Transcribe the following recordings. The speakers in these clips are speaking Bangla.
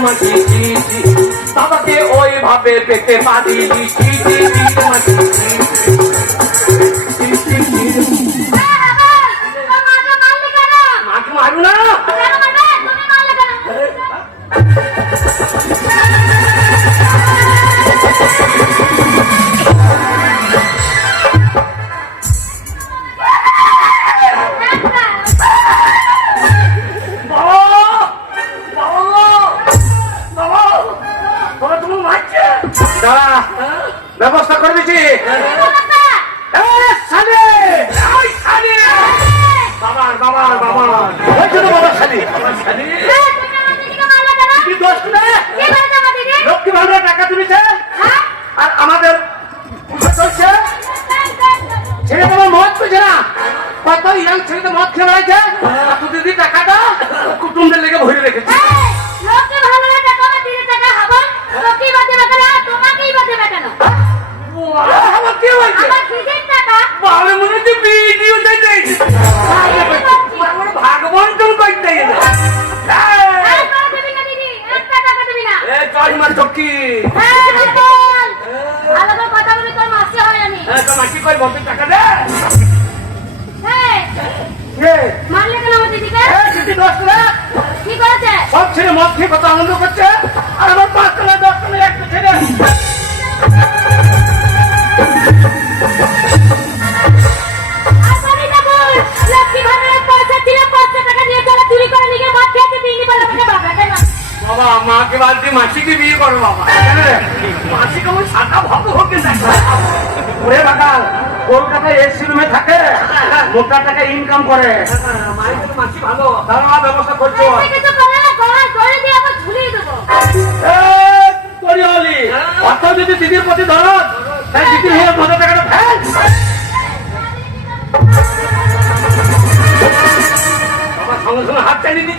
তোমার বাবাকে ওইভাবে পেতে পারি বাবার বাবার বাবার বাবার শালী আমি ভিডিওতে দেখছি। ভাগবন্টন করতে গেলে। হ্যাঁ, হ্যাঁ, সব ছেলে মদ খেয়ে কত আনন্দ করছে। আর আমার মাকে বলতে মাসিকে বিয়ে করো বাবা। মাসিকে ওই সাদা ভব হোক ওরে বাবা কলকাতায় এসি রুমে থাকে মোটা টাকা ইনকাম করে মাসি ভালো। দাঁড়া ব্যবস্থা করছ। অত যদি দিদির প্রতি ধরন তাই দিদির হয়ে মোটা টাকাটা ফেল সঙ্গে সঙ্গে হাত টানি দিয়ে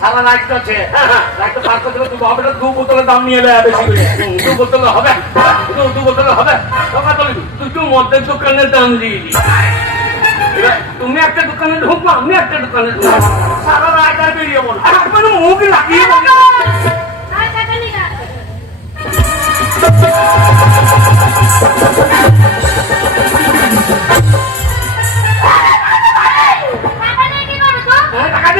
সারা রাইট আছে রাইট পার করতে তুমি হবে দু বোতলের দাম নিয়ে এলে দু বোতলে হবে দু বোতলে হবে টাকা তুলি তুই তো মদের দোকানের দাম দিয়ে তুমি একটা দোকানে ঢুকবো আমি একটা দোকানে ঢুকবো সারা রাত আর বেরিয়ে বলো মুখ লাগিয়ে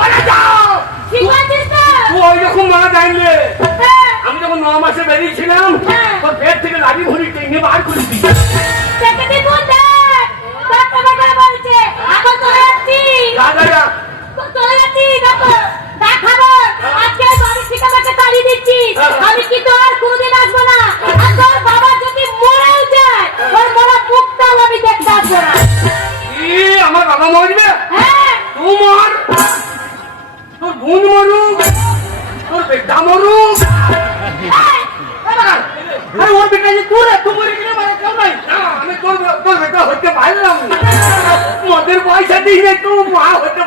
মরে ওই রকম মারা যায়নি আমি যখন ন মাসে বেরিয়েছিলাম ওর পেট থেকে লাড়ি ভরি টেনে বার করেছি।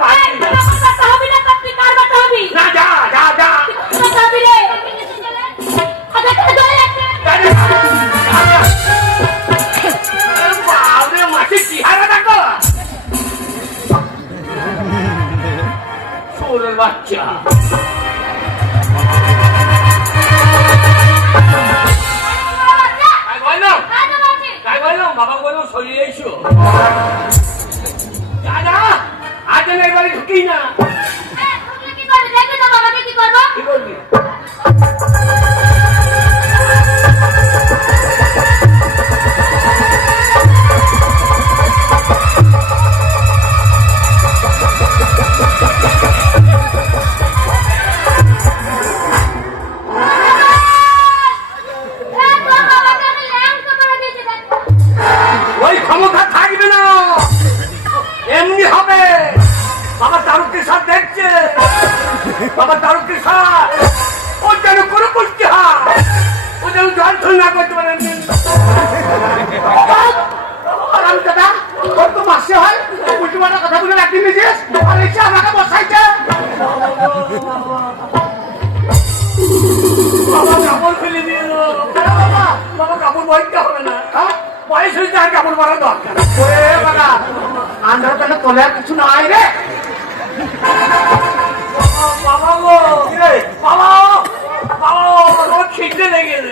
পানি বাবা তারুকের সাথ ও যেন কোনো করতে হয় ও যেন জল ধরে না করতে পারে। আরাম দাদা, তোর তো মাসে উল্টো পাল্টা কথা বলে বসাইছে। বাবা, কাপড় ফেলে বাবা বাবা, কাপড় বইতে হবে না। হ্যাঁ? বয়স হয়েছে আর কাপড় পরা দরকার। বাবা, আন্ধার পেলে তোলে আর কিছু নাই রে। খিদে লেগেছে।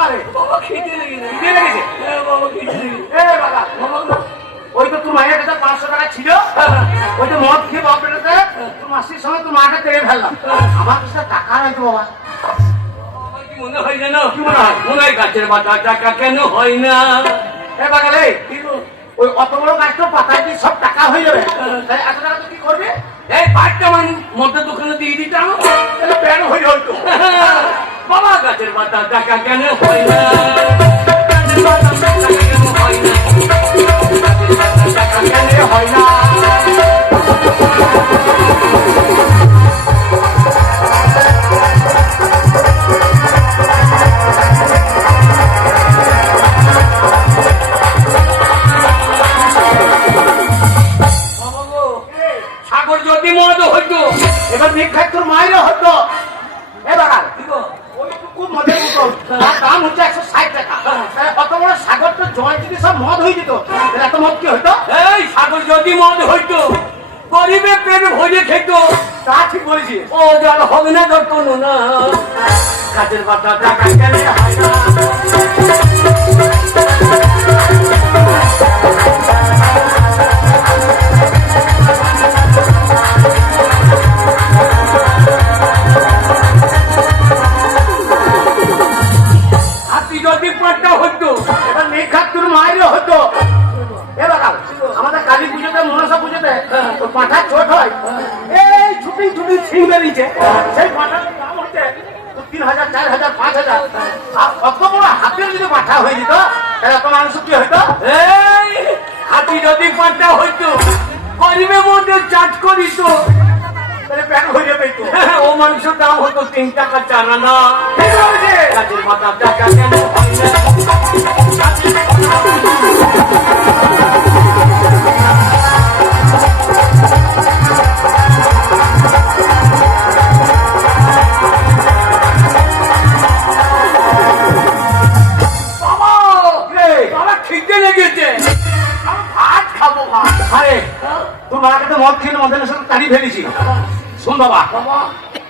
আরে। বাবা খিদে লেগেছে। খিদে লেগেছে? এ বাবা খিদে লেগেছে। এ বাবা বাবা ওই তো তোমার কাছে পাঁচশো টাকা ছিল। ওই তো মদ খেয়ে বাপ বেটাতে মাসির সঙ্গে তোর মাকে তেড়ে ফেললাম। আমার কাছে টাকা নাই তো বাবা। মনে হয় জানো? কি মনে হয়? মনে হয় গাছের পাতা টাকা কেন হয় না? এ বাগালে ওই অত বড় গাছ তো পাতায় কি সব টাকা হয়ে যাবে? তাই এত টাকা তো কি করবে? এই পাঁচটা মান মদের দোকানে দিয়ে দিতাম প্যান হয়ে বাবা গাছের পাতা দেখা কেন হয় না তো জয় যদি সব মদ হয়ে যেত এত মদ কি হইতো? এই সাগর যদি মদ হইতো গরিবে পেট ভরে খেত। তা ঠিক ও জল হবে না কোনো না। গাছের পাতা টাকা কেন হয় না। তিন হাজার চার হাজার পাঁচ হাজার। আর অত বড় হাতের যদি মাথা হয়ে যেত তাহলে এত মানুষ কি হইতো? এই হাতি যদি পাঁচটা হইতো গরিবের মধ্যে চাট করিত। ও মাংসের দাম হতো তিন টাকা চার আনা গাছের পাতা টাকা কেন হয় না মদ সাথে তাড়ি ফেলেছি। শোন বাবা বাবা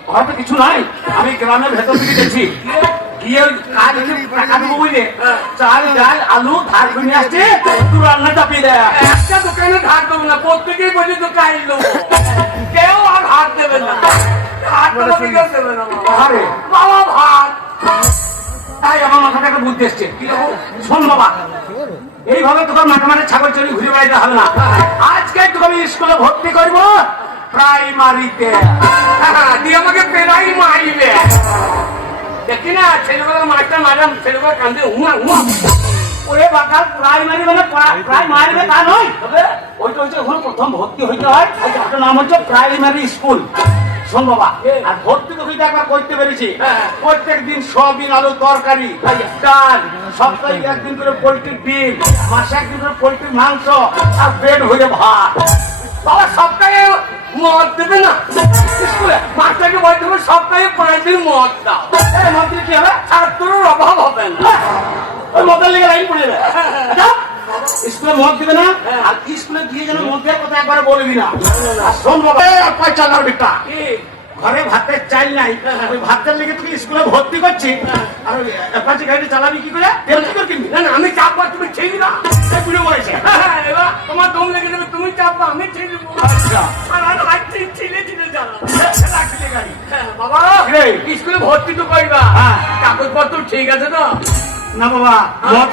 ঘরে তো কিছু নাই আমি গ্রামের ভেতর থেকে গেছি গিয়ে কাজ টাকা দেবো বুঝলে? চাল ডাল আলু ধার করে আসছে তুই রান্না চাপিয়ে দেয়। একটা দোকানে ধার দেবো না প্রত্যেকেই বলে তো কাজ দেবো কেউ আর হাত দেবে না। হাত দেবে না আরে। বাবা ভাত। তাই আমার মাথাটা একটা বুদ্ধি এসছে। শোন বাবা এইভাবে তোকে মাঠে মাঠে ছাগল চড়ি ঘুরে বেড়াইতে হবে না। আজকে তোকে আমি স্কুলে ভর্তি করব প্রাইমারিতে। দিয়ে আমাকে পেরাই মারিবে দেখি না ছেলেবেলা মাস্টার ম্যাডাম ছেলেবেলা কান্দে উমা উমা ওরে বাকাল প্রাইমারি মানে প্রা- প্রায় মারবে তা নয়। তবে ওইটা হচ্ছে ওখানে প্রথম ভর্তি হইতে হয়। ওটার নাম হচ্ছে প্রাইমারি স্কুল। শোন বাবা আর ভর্তি তো হইতে একবার করতে পেরেছি। হ্যাঁ। প্রত্যেক দিন সয়াবিন আলু তরকারি ডাল সপ্তাহে একদিন করে পোল্ট্রির ডিম মাসে একদিন করে পোল্ট্রির মাংস আর পেট হয়ে ভাত। বাবা সপ্তাহে মদ দেবে না। স্কুলে মাস্টারকে বলতে হবে সপ্তাহে পাঁচ দিন মদ দাও। কি হবে? ছাত্রর অভাব হবে না। ওই মদের লেগে লাইন পড়ে যাবে। যাও। স্কুলে মদ দিবে না? আর স্কুলে গিয়ে যেন মদের কথা একবারে বলবি না? আর শোন বাবা। পয়সা লাও বিটা? ঘরে ভাতের চাল নাই। ওই ভাতের লেগে তুই স্কুলে ভর্তি করছি। আর ওই অ্যাপাচি গাড়ি চালাবি কি করে? তেল কি করে কিনবি? না না আমি চাপবা তুমি ছেড়ে দিবা হ্যাঁ, তোমার দম লেগে যাবে তুমি চাপবা আমি ছেড়ে দেবো আচ্ছা। আর আর জ্বালা গাড়ি। হ্যাঁ, বাবা রে। স্কুলে ভর্তি তো করবা। হ্যাঁ। কাগজপত্র ঠিক আছে তো? না বাবা মদ